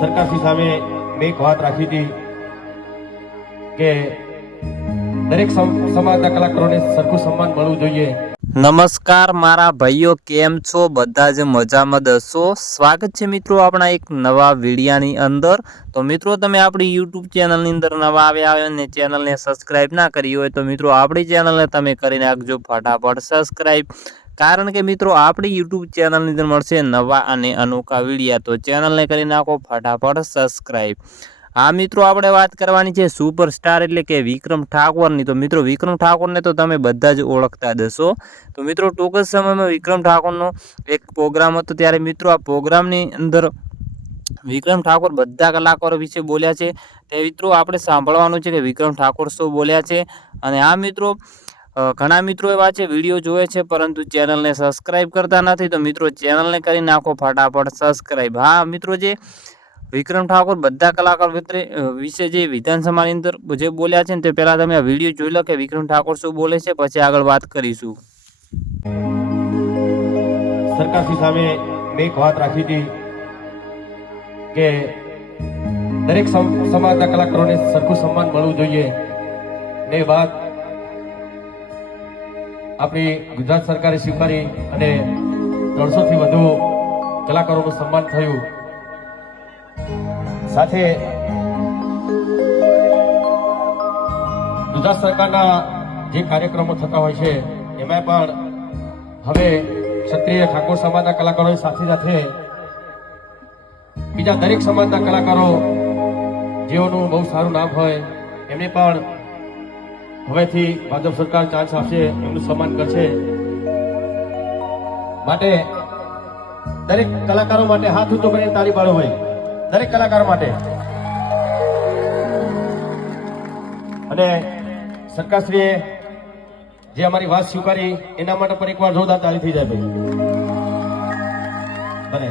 સરકારશ્રી સામે મેં એક વાત રાખી હતી કે દરેક સમાજના કલાકારોને સરખું સન્માન મળવું જોઈએ. નમસ્કાર મારા ભાઈઓ, કેમ છો? બધા જ મજામાં દસો. સ્વાગત છે મિત્રો આપણા એક નવા વિડીયાની અંદર. તો મિત્રો તમે આપણી યુટ્યુબ ચેનલની અંદર નવા આવ્યા હોય અને ચેનલને સબસ્ક્રાઈબ ના કરી હોય તો મિત્રો આપણી ચેનલને તમે કરી નાખજો ફટાફટ સબસ્ક્રાઈબ. કારણ કે મિત્રો આપણી યુટ્યુબ ચેનલની અંદર મળશે નવા અને અનોખા વિડીયા, તો ચેનલને કરી નાખો ફટાફટ સબસ્ક્રાઈબ. હા મિત્રો, આપણે વાત કરવાની છે સુપરસ્ટાર એટલે કે વિક્રમ ઠાકોરની. તો મિત્રો વિક્રમ ઠાકોરને તો તમે બધા જ ઓળખતા જશો. તો મિત્રો ટૂંક જ સમયમાં વિક્રમ ઠાકોરનો એક પ્રોગ્રામ હતો, ત્યારે મિત્રો આ પ્રોગ્રામની અંદર વિક્રમ ઠાકોર બધા કલાકારો વિશે બોલ્યા છે. તે મિત્રો આપણે સાંભળવાનું છે કે વિક્રમ ઠાકોર શું બોલ્યા છે. અને આ મિત્રો ઘણા મિત્રો એવા છે વિડીયો જોવે છે પરંતુ ચેનલને સબસ્ક્રાઈબ કરતા નથી. તો મિત્રો ચેનલને કરી નાખો ફટાફટ સબસ્ક્રાઈબ. હા મિત્રો, જે વિક્રમ ઠાકોર બધા કલાકાર વિશે જે વિધાનસભાની અંદર જે બોલ્યા છે ને તે પહેલા તમે આ વિડીયો જોઈ લો કે વિક્રમ ઠાકોર શું બોલે છે, પછી આગળ વાત કરીશું. સરકારશ્રી સામે મેં એક વાત રાખી હતી કે દરેક સમાજના કલાકારોને સરખું સન્માન મળવું જોઈએ. એ વાત આપણી ગુજરાત સરકારે સ્વીકારી અને 300 થી વધુ કલાકારોનું સન્માન થયું. સાથે ગુજરાત સરકારના જે કાર્યક્રમો થતા હોય છે એમાં પણ હવે ક્ષત્રિય ઠાકોર સમાજના કલાકારો સાથે સાથે બીજા દરેક સમાજના કલાકારો જેઓનું બહુ સારું નામ હોય એમને પણ હવેથી ભાજપ સરકાર ચાન્સ આપશે, એમનું સન્માન કરશે. માટે દરેક કલાકારો માટે હાથ ઊંચો કરીને તાળી પાડો ભાઈ, દરેક કલાકાર માટે. અને સરકારશ્રીએ જે અમારી વાત સ્વીકારી એના માટે પણ એકવાર જોરદાર તાળી થઈ જાય ભાઈ. બને